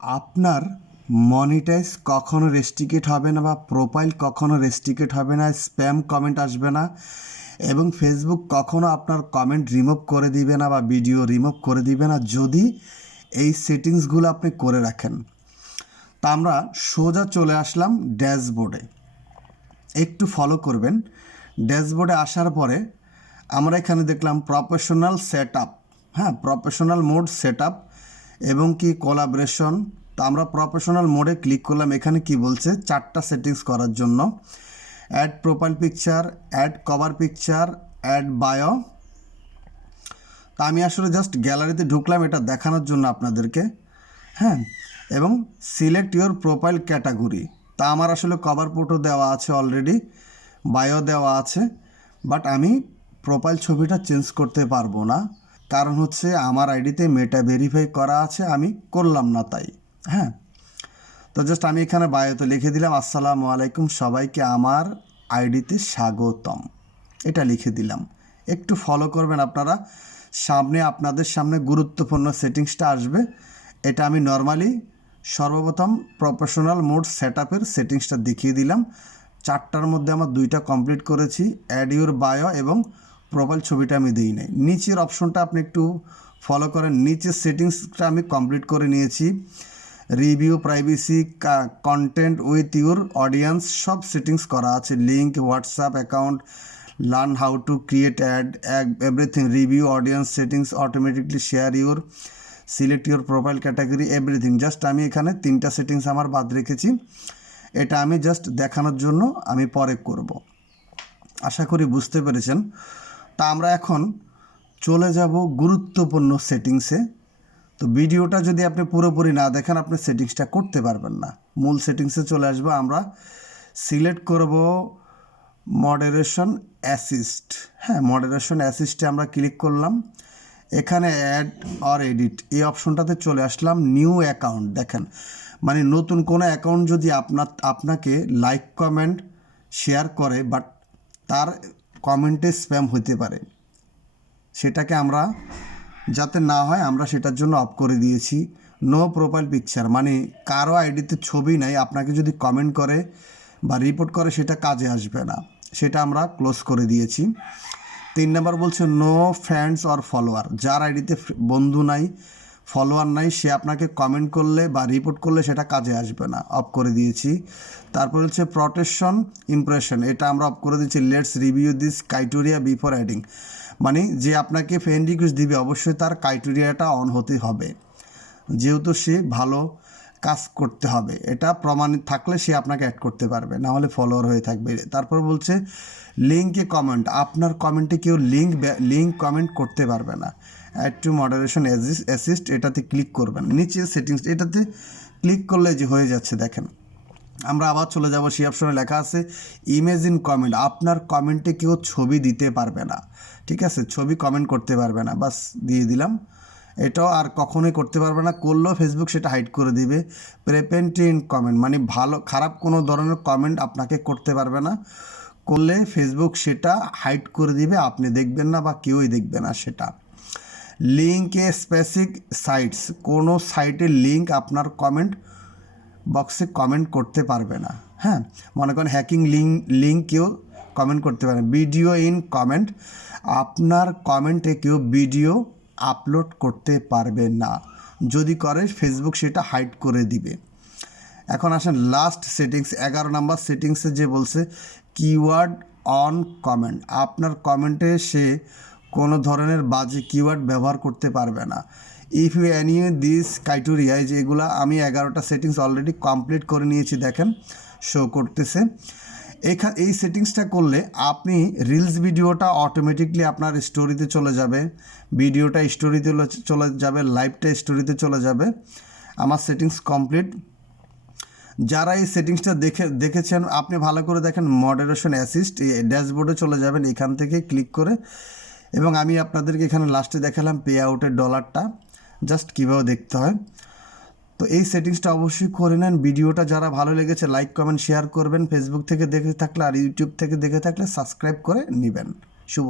আপনার মনিটাইজ কখনো রেস্ট্রিকেট হবে না বা প্রোফাইল কখনো রেস্ট্রিকেট হবে না স্প্যাম কমেন্ট আসবে না এবং ফেসবুক কখনো আপনার কমেন্ট রিমুভ করে দিবে না বা ভিডিও রিমুভ করে দিবে না যদি এই সেটিংসগুলো আপনি করে রাখেন। তা আমরা সোজা চলে আসলাম ড্যাশবোর্ডে একটু ফলো করবেন। ড্যাশবোর্ডে আসার পরে আমরা এখানে দেখলাম প্রফেশনাল সেট আপ হ্যাঁ প্রফেশনাল মোড সেট আপ এবং কি কোলাবরেশন তো আমরা প্রফেশনাল মোডে ক্লিক করলাম। এখানে কি বলছে? চারটা সেটিংস করার জন্য। Add profile picture add cover picture add bio তা আমি আসলে জাস্ট গ্যালারিতে ঢুকলাম এটা দেখানোর জন্য আপনাদেরকে। হ্যাঁ? এবং সিলেক্ট ইওর প্রোফাইল ক্যাটাগরি তা আমার আসলে কভার ফটো দেওয়া আছে অলরেডি বায়ো দেওয়া আছে বাট আমি প্রোফাইল ছবিটা চেঞ্জ করতে পারব না। কারণ হচ্ছে আমার আইডিতে মেটা ভেরিফাই করা আছে, আমি করলাম না তাই হ্যাঁ? তো জাস্ট আমি এখানে বায়োতে লিখে দিলাম, আসসালামু আলাইকুম, সবাইকে আমার আইডিতে স্বাগতম। এটা লিখে দিলাম। একটু ফলো করবেন আপনারা, সামনে আপনাদের সামনে গুরুত্বপূর্ণ সেটিংসটা আসবে। এটা আমি নর্মালি সর্বপ্রথম প্রফেশনাল মোড সেট আপের সেটিংসটা দেখিয়ে দিলাম। চারটার মধ্যে আমার দুইটা কমপ্লিট করেছি অ্যাড ইউর বায়ো এবং প্রোফাইল ছবিটা আমি দিই নাই। নিচের অপশনটা আপনি একটু ফলো করেন। নিচের সেটিংসটা আমি কমপ্লিট করে নিয়েছি। Review privacy content with your audience সব সেটিংস করা আছে। Link WhatsApp account learn how to create add everything review audience settings automatically share your select your profile category everything just আমি এখানে তিনটা সেটিংস আমার বাদ রেখেছি। এটা আমি জাস্ট দেখানোর জন্য আমি পরে করব। আশা করি বুঝতে পেরেছেন। তা আমরা এখন চলে যাব গুরুত্বপূর্ণ সেটিংসে। তো ভিডিওটা যদি আপনি পুরোপুরি না দেখেন, আপনি সেটিংসটা করতে পারবেন না। মূল সেটিংসে চলে আসব আমরা। সিলেক্ট করব মডারেশন অ্যাসিস্ট। হ্যাঁ মডারেশন অ্যাসিস্টে আমরা ক্লিক করলাম। এখানে অ্যাড অর এডিট। এই অপশনটাতে চলে আসলাম নিউ অ্যাকাউন্ট। দেখেন মানে নতুন কোনো অ্যাকাউন্ট যদি আপনার, আপনাকে লাইক, কমেন্ট, শেয়ার করে, বাট তার কমেন্টে স্প্যাম হতে পারে। সেটাকে আমরা, যাতে না হয় আমরা সেটার জন্য অফ করে দিয়েছি। নো প্রোফাইল পিকচার মানে কারও আইডিতে ছবি নাই, আপনাকে যদি কমেন্ট করে বা রিপোর্ট করে, সেটা কাজে আসবে না। সেটা আমরা ক্লোজ করে দিয়েছি। তিন নম্বর বলছে নো ফ্রেন্ডস অর ফলোয়ার যার আইডিতে বন্ধু নাই ফলোয়ার নাই, সে আপনাকে কমেন্ট করলে বা রিপোর্ট করলে সেটা কাজে আসবে না। অফ করে দিয়েছি। তারপর হচ্ছে প্রটেকশন ইমপ্রেশন এটা আমরা অফ করে দিয়েছি। Let's review this criteria before adding মানে যে আপনাকে ফ্রেন্ড রিকোয়েস্ট দিবে, অবশ্যই তার ক্রাইটেরিয়াটা অন হতে হবে। যেহেতু সে ভালো কাজ করতে হবে, এটা প্রমাণিত থাকলে সে আপনাকে অ্যাড করতে পারবে, না হলে ফলোয়ার হয়ে থাকবে। তারপর বলছে লিঙ্কে কমেন্ট আপনার কমেন্টে কেউ লিঙ্ক লিঙ্ক কমেন্ট করতে পারবে না। অ্যাড টু মডারেশন অ্যাসিস্ট এটাতে ক্লিক করবেন। নিচে সেটিংস এটাতে ক্লিক করলে যে হয়ে যাচ্ছে, দেখেন। আমরা আবার চলে যাব, সেই অপশনে লেখা আছে ইমেজ ইন কমেন্ট আপনার কমেন্টে কেউ ছবি দিতে পারবে না। ঠিক আছে? ছবি কমেন্ট করতে পারবে না। বাস, দিয়ে দিলাম। এটাও আর কখনোই করতে পারবে না। করলেও ফেসবুক সেটা হাইড করে দিবে। প্রেপেন্ট ইন কমেন্ট মানে ভালো, খারাপ কোনো ধরনের কমেন্ট আপনাকে করতে পারবে না। করলে ফেসবুক সেটা হাইড করে দিবে। আপনি দেখবেন না বা কেউই দেখবে না সেটা। লিঙ্কে স্পেসিফিক সাইটস কোনো সাইটের লিঙ্ক আপনার কমেন্ট বক্সে কমেন্ট করতে পারবে না। হ্যাঁ মনে করেন হ্যাকিং লিঙ্ক লিঙ্ক কেউ কমেন্ট করতে পারে ভিডিও ইন কমেন্ট আপনার কমেন্টে কেউ ভিডিও আপলোড করতে পারবে না। যদি করে ফেসবুক সেটা হাইড করে দিবে। এখন আসেন লাস্ট সেটিংস এগারো নাম্বার সেটিংসে যে বলছে কিওয়ার্ড অন কমেন্ট আপনার কমেন্টে সে কোনো ধরনের বাজে কিওয়ার্ড ব্যবহার করতে পারবে না। If you any this criteria যেগুলো আমি এগারোটা সেটিংস অলরেডি কমপ্লিট করে নিয়েছি, দেখেন শো করতেছে। এখা, এই সেটিংসটা করলে আপনি রিলস ভিডিওটা অটোমেটিকলি আপনার স্টোরিতে চলে যাবে ভিডিওটা স্টোরিতে চলে যাবে লাইভটা স্টোরিতে চলে যাবে। আমার সেটিংস কমপ্লিট যারা এই সেটিংসটা দেখে, দেখেছেন, আপনি ভালো করে দেখেন মডারেশন অ্যাসিস্ট ড্যাশবোর্ডে চলে যাবেন, এখান থেকে ক্লিক করে এবং আমি আপনাদেরকে এখানে লাস্টে দেখালাম পে আউটের ডলারটা জাস্ট কীভাবে দেখতে হয়। তো এই সেটিংসটা অবশ্যই করে নেন। ভিডিওটা যারা ভালো লেগেছে লাইক কমেন্ট শেয়ার করবেন। ফেসবুক থেকে দেখে থাকলে আর ইউটিউব থেকে দেখে থাকলে সাবস্ক্রাইব করে নেবেন। শুভ